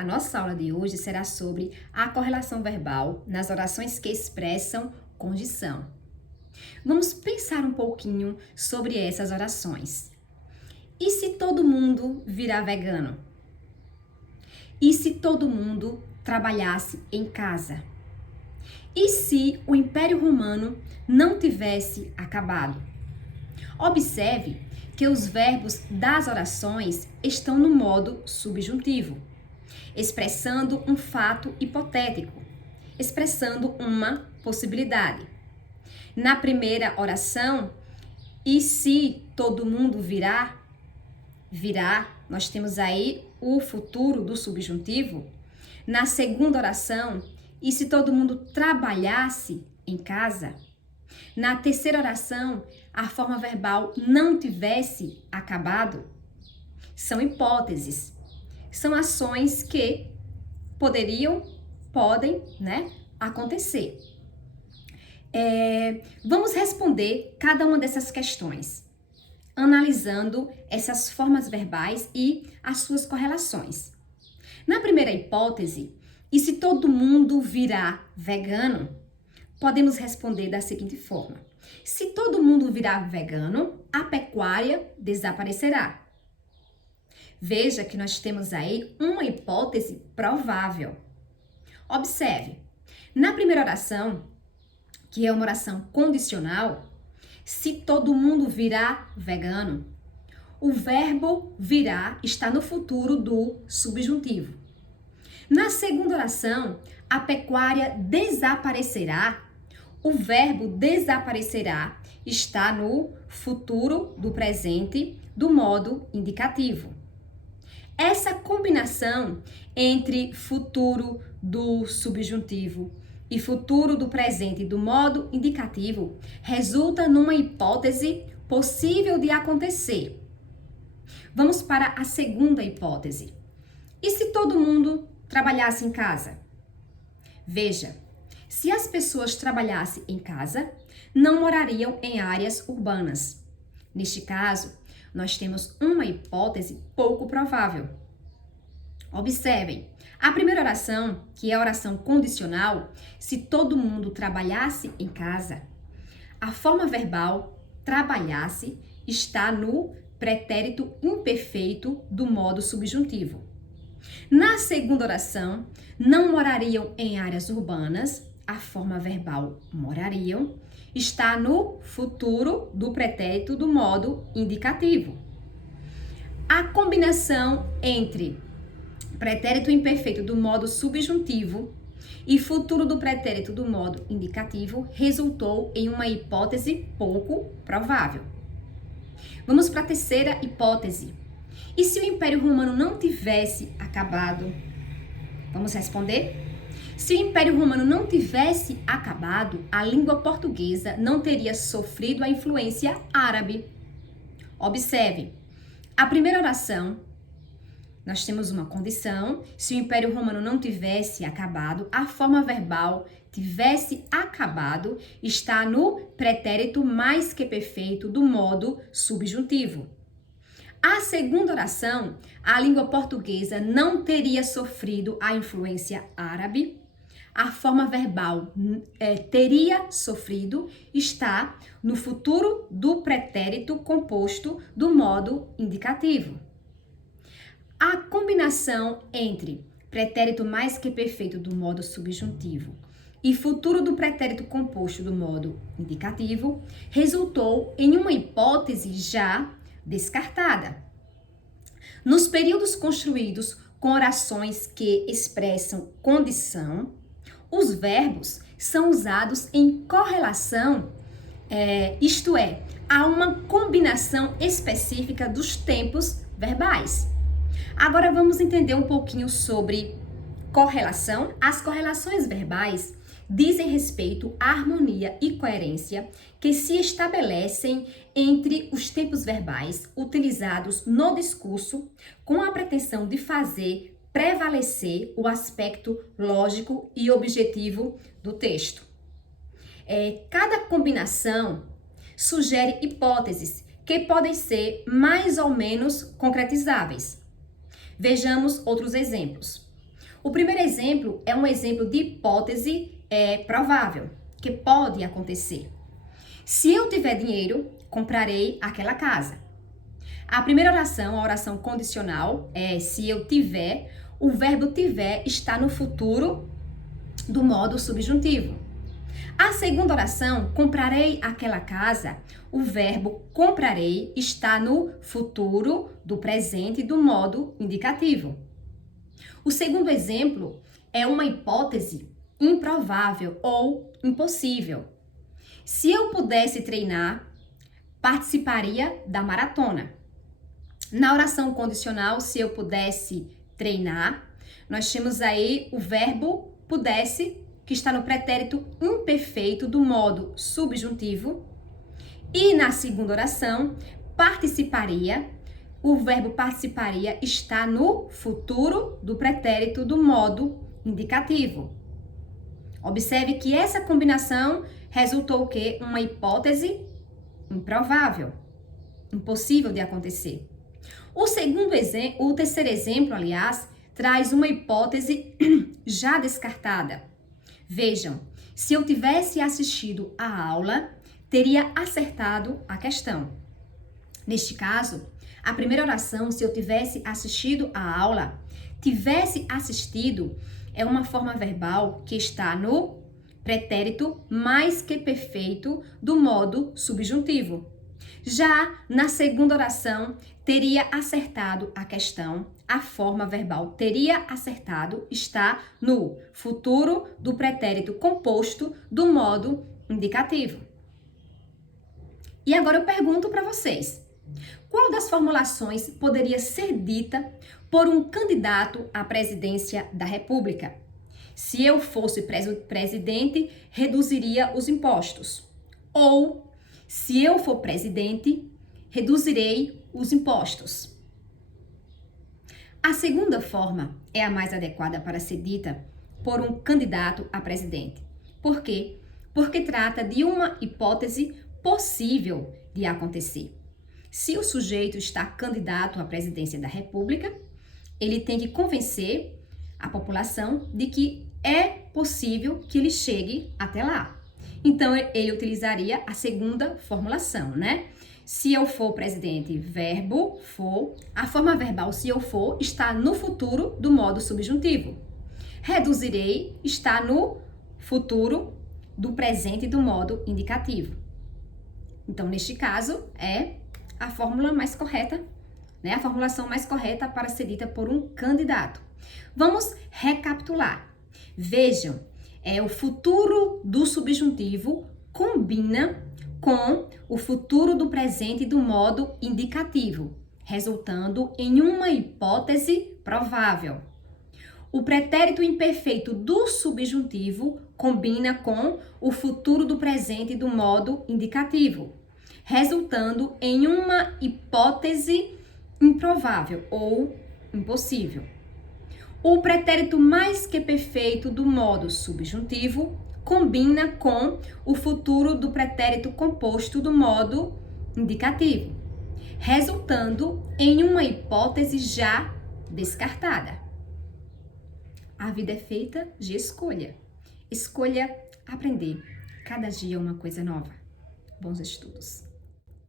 A nossa aula de hoje será sobre a correlação verbal nas orações que expressam condição. Vamos pensar um pouquinho sobre essas orações. E se todo mundo virar vegano? E se todo mundo trabalhasse em casa? E se o Império Romano não tivesse acabado? Observe que os verbos das orações estão no modo subjuntivo, expressando um fato hipotético, expressando uma possibilidade. Na primeira oração, e se todo mundo virá, nós temos aí o futuro do subjuntivo. Na segunda oração, e se todo mundo trabalhasse em casa? Na terceira oração, a forma verbal não tivesse acabado? São hipóteses, são ações que podem, acontecer. Vamos responder cada uma dessas questões, analisando essas formas verbais e as suas correlações. Na primeira hipótese, e se todo mundo virar vegano? Podemos responder da seguinte forma: se todo mundo virar vegano, a pecuária desaparecerá. Veja que nós temos aí uma hipótese provável. Observe, na primeira oração, que é uma oração condicional, se todo mundo virar vegano, o verbo virá está no futuro do subjuntivo. Na segunda oração, a pecuária desaparecerá, o verbo desaparecerá está no futuro do presente do modo indicativo. Essa combinação entre futuro do subjuntivo e futuro do presente do modo indicativo resulta numa hipótese possível de acontecer. Vamos para a segunda hipótese. E se todo mundo trabalhasse em casa? Veja, se as pessoas trabalhassem em casa, não morariam em áreas urbanas. Neste caso, nós temos uma hipótese pouco provável. Observem, a primeira oração, que é a oração condicional, se todo mundo trabalhasse em casa, a forma verbal trabalhasse está no pretérito imperfeito do modo subjuntivo. Na segunda oração, não morariam em áreas urbanas, a forma verbal morariam está no futuro do pretérito do modo indicativo. A combinação entre pretérito imperfeito do modo subjuntivo e futuro do pretérito do modo indicativo resultou em uma hipótese pouco provável. Vamos para a terceira hipótese. E se o Império Romano não tivesse acabado? Vamos responder? Se o Império Romano não tivesse acabado, a língua portuguesa não teria sofrido a influência árabe. Observe, a primeira oração, nós temos uma condição, se o Império Romano não tivesse acabado, a forma verbal tivesse acabado está no pretérito mais que perfeito do modo subjuntivo. A segunda oração, a língua portuguesa não teria sofrido a influência árabe. A forma verbal teria sofrido está no futuro do pretérito composto do modo indicativo. A combinação entre pretérito mais que perfeito do modo subjuntivo e futuro do pretérito composto do modo indicativo resultou em uma hipótese já descartada. Nos períodos construídos com orações que expressam condição, os verbos são usados em correlação, isto é, há uma combinação específica dos tempos verbais. Agora vamos entender um pouquinho sobre correlação. As correlações verbais dizem respeito à harmonia e coerência que se estabelecem entre os tempos verbais utilizados no discurso com a pretensão de fazer prevalecer o aspecto lógico e objetivo do texto. Cada combinação sugere hipóteses que podem ser mais ou menos concretizáveis. Vejamos outros exemplos. O primeiro exemplo é um exemplo de hipótese provável, que pode acontecer. Se eu tiver dinheiro, comprarei aquela casa. A primeira oração, a oração condicional, é se eu tiver, o verbo tiver está no futuro do modo subjuntivo. A segunda oração, comprarei aquela casa, o verbo comprarei está no futuro do presente do modo indicativo. O segundo exemplo é uma hipótese improvável ou impossível. Se eu pudesse treinar, participaria da maratona. Na oração condicional, se eu pudesse treinar, nós temos aí o verbo pudesse, que está no pretérito imperfeito do modo subjuntivo. E na segunda oração, participaria, o verbo participaria está no futuro do pretérito do modo indicativo. Observe que essa combinação resultou o quê? Uma hipótese improvável, impossível de acontecer. O terceiro exemplo, aliás, traz uma hipótese já descartada. Vejam, se eu tivesse assistido à aula, teria acertado a questão. Neste caso, a primeira oração, se eu tivesse assistido à aula, tivesse assistido, é uma forma verbal que está no pretérito mais que perfeito do modo subjuntivo. Já na segunda oração, teria acertado a questão, a forma verbal teria acertado está no futuro do pretérito composto do modo indicativo. E agora eu pergunto para vocês, qual das formulações poderia ser dita por um candidato à presidência da República? Se eu fosse presidente, reduziria os impostos. Ou, se eu for presidente, reduzirei os impostos. A segunda forma é a mais adequada para ser dita por um candidato a presidente. Por quê? Porque trata de uma hipótese possível de acontecer. Se o sujeito está candidato à presidência da República, ele tem que convencer a população de que é possível que ele chegue até lá. Então, ele utilizaria a segunda formulação, né? Se eu for presidente, verbo for, a forma verbal se eu for está no futuro do modo subjuntivo. Reduzirei está no futuro do presente do modo indicativo. Então, neste caso, é a fórmula mais correta, né? A formulação mais correta para ser dita por um candidato. Vamos recapitular. Vejam, o futuro do subjuntivo combina com o futuro do presente do modo indicativo, resultando em uma hipótese provável. O pretérito imperfeito do subjuntivo combina com o futuro do presente do modo indicativo, resultando em uma hipótese improvável ou impossível. O pretérito mais que perfeito do modo subjuntivo combina com o futuro do pretérito composto do modo indicativo, resultando em uma hipótese já descartada. A vida é feita de escolha. Escolha aprender cada dia uma coisa nova. Bons estudos!